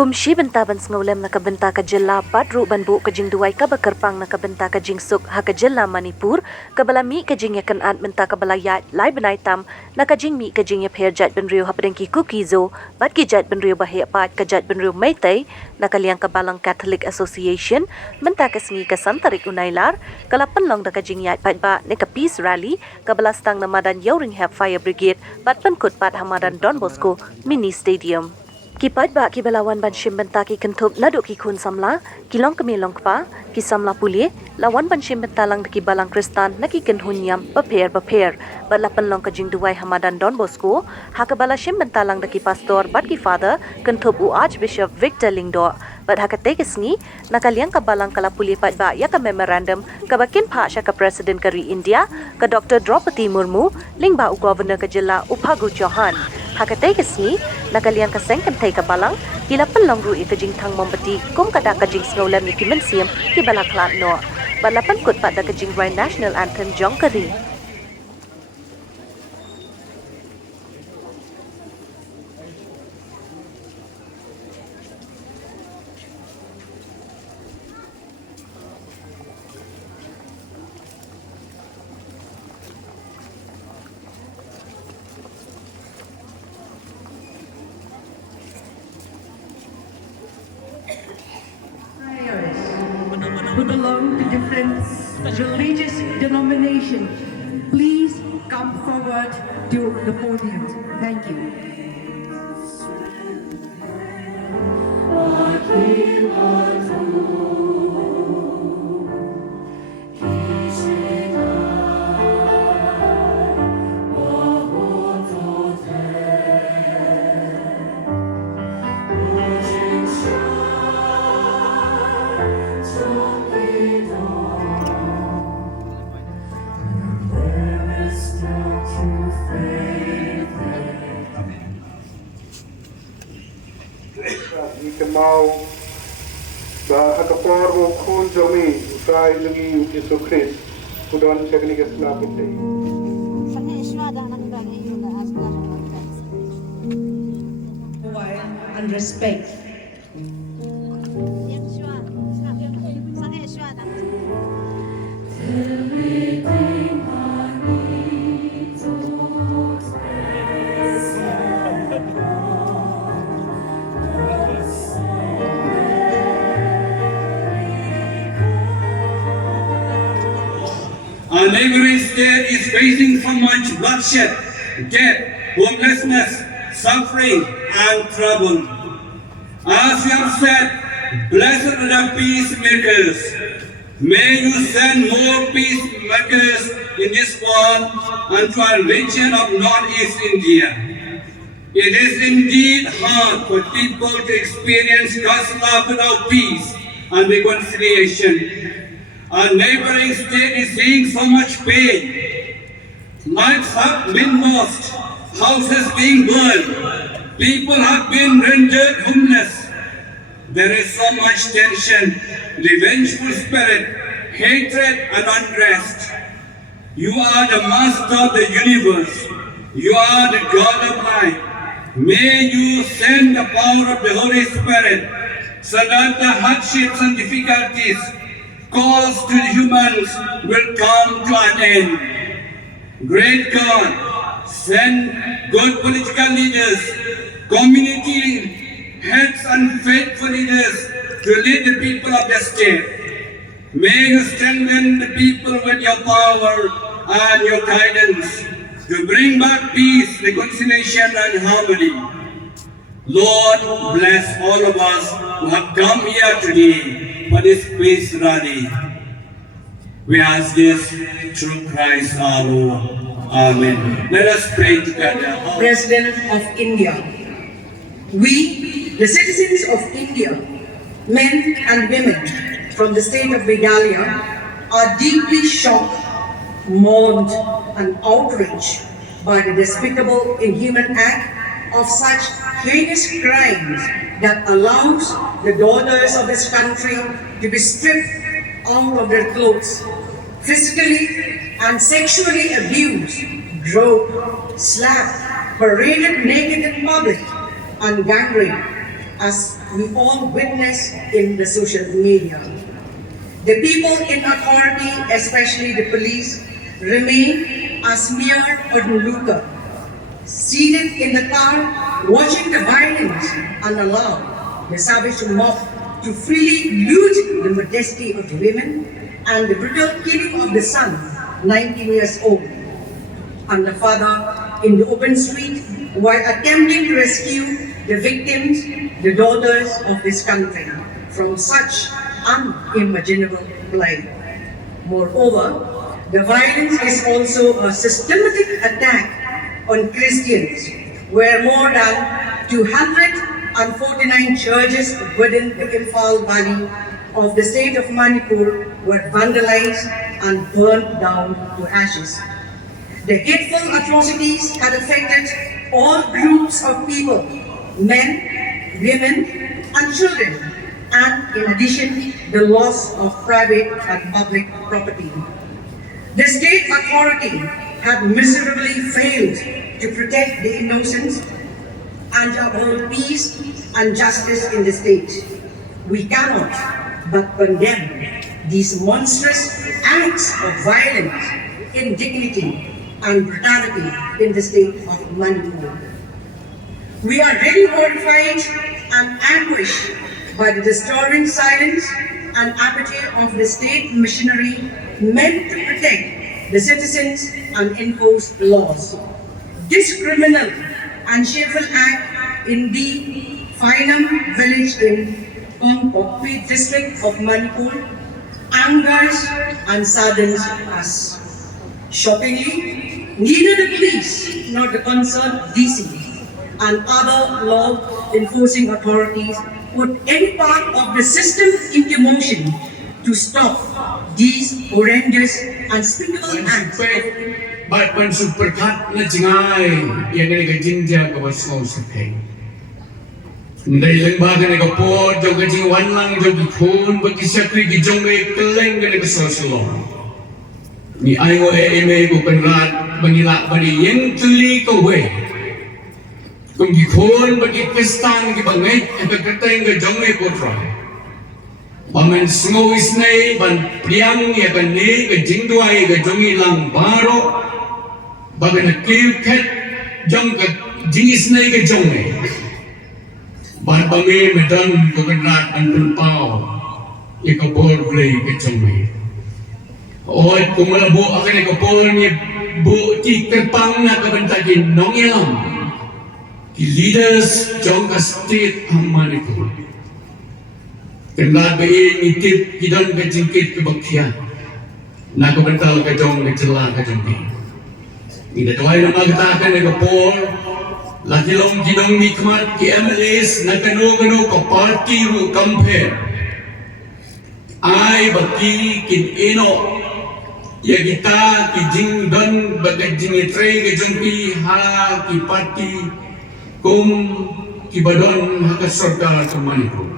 Kumm bynta ban sngewlem nakabenta ka jylla badru banbu ka jing duwai kaba kyrpang nakabenta ka jingsuk ha ka jylla manipur kabalami ka jing kynad mynta kabala iaid lai bnai tam naka jing mi ka jing pher jaitbynriew hapdeng ki kuki zo bat ki jaitbynriew baheh paid ka jaitbynriew Meithei naka liang ka Balang Catholic Association mynta ka sngi ka tarik nailar kala pynlong naka jingiaid paidbah ne ka peace rally kabala stang namadan Riewngeit fire brigade bat pankut pat hamadan Don Bosco mini stadium. Ki paidbah ki belawan ban bynta ki kentup naduk ki kun samla ki long kemi long kpa ki samla puli lawan ban bynta lang ki Balang Kristan naki ken hunyam Bapher bat lapan long ka jing duwai hamadan Don Bosco ha ka bala bynta lang ki pastor bat ki father kentup u Archbishop Victor Lingdo bat ha ka tekesngi nakaliang ka Balang kala puli paidbah ya ka memorandum ka bakin phasha ka president ka India ka Dr. Draupadi Murmu lingba u governor ka jylla Uphagu Chauhan hakatay kasni nakalian ka sengkan tay ka Balang kila pynlong ru ka jing thang mombati kum kada ka jing sngewlem ni kimensiam ki balaklat no balapan kut pada ka jing Ryan national anthem jongkari. Who belong to different religious denominations, please come forward to the podium. Thank you. Mau bahakapor wo khun jomi usai jungi Yesus Kristus kudon chakni ke selapin dei And respect. Our neighboring state is facing so much bloodshed, death, homelessness, suffering, and trouble. As you have said, blessed are the peacemakers. May you send more peacemakers in this world and to our region of Northeast India. It is indeed hard for people to experience God's love without peace and reconciliation. Our neighboring state is seeing so much pain. Lives have been lost, houses being burned, people have been rendered homeless. There is so much tension, revengeful spirit, hatred and unrest. You are the master of the universe. You are the God of life. May you send the power of the Holy Spirit so that the hardships and difficulties caused to humans will come to an end. Great God, send good political leaders, community heads and faithful leaders to lead the people of the state. May you strengthen the people with your power and your guidance to bring back peace, reconciliation and harmony. Lord, bless all of us who have come here today for this peace rally. We ask this through Christ our Lord. Amen. Let us pray together. President of India. We, the citizens of India, men and women from the state of Meghalaya, are deeply shocked, mourned and outraged by the despicable, inhuman act of such heinous crimes that allows the daughters of this country to be stripped out of their clothes, physically and sexually abused, groped, slapped, paraded naked in public, and gang raped, as we all witness in the social media. The people in authority, especially the police, remain as mere onlooker, seated in the car, watching the violence and allow the savage mob to freely loot the modesty of the women and the brutal killing of the son, 19 years old, and the father in the open street while attempting to rescue the victims, the daughters of this country, from such unimaginable plight. Moreover, the violence is also a systematic attack on Christians, where more than 249 churches within the Imphal Valley of the state of Manipur were vandalized and burned down to ashes. The hateful atrocities had affected all groups of people, men, women, and children, and in addition, the loss of private and public property. The state authority had miserably failed to protect the innocents and uphold peace and justice in the state. We cannot but condemn these monstrous acts of violence, indignity, and brutality in the state of Manipur. We are very horrified and anguished by the disturbing silence and apathy of the state machinery meant to protect the citizens and enforce laws. This criminal and shameful act in the Pynlong village in Kumm district of Manipur angers and saddens us. Shockingly, neither the police nor the concerned DC and other law enforcing authorities put any part of the system into motion to stop these horrendous and unspeakable acts. But when superkat na jingai, yang ni kajingja kawas ngau sapeng. Ndai lengba kene kapo, jauh kajing wanlang jauh kikun, bagi siapri kijong me keleng kene kesoselong. Ni ayo eme ko kenrat bangilak bari yang teli kowe. Kung gikon bagi pestang gibangai, keketeng kejong me potra. Paman sngo isnei ban liang ya kan ni kejing duwai kejong ilang baro. Baga na kyrpang jong ka jingis na ka jong eh. Bahan bami medan ko kenrat ang tulpaw. Ika borblay ka jong eh. Oy kung malabo akin ika bor niya bu ti kyrpang na kabantagin nong ilang. Ki leaders jong ka state ang Manipur. Kenrat ba ngitip kidan ka jingkit ka bakya. Na kabantal ka jong ka jylla ka jong eh. Ida tuai na magtakan na kapor, lakilong ginong nikmat ki MLS na kano-kano ka party ru compare. Ay baki kin ino, ya kita ki jing don baga jingitre ka jungki ha ki party kum ki badon ha ka surga sa Manipur.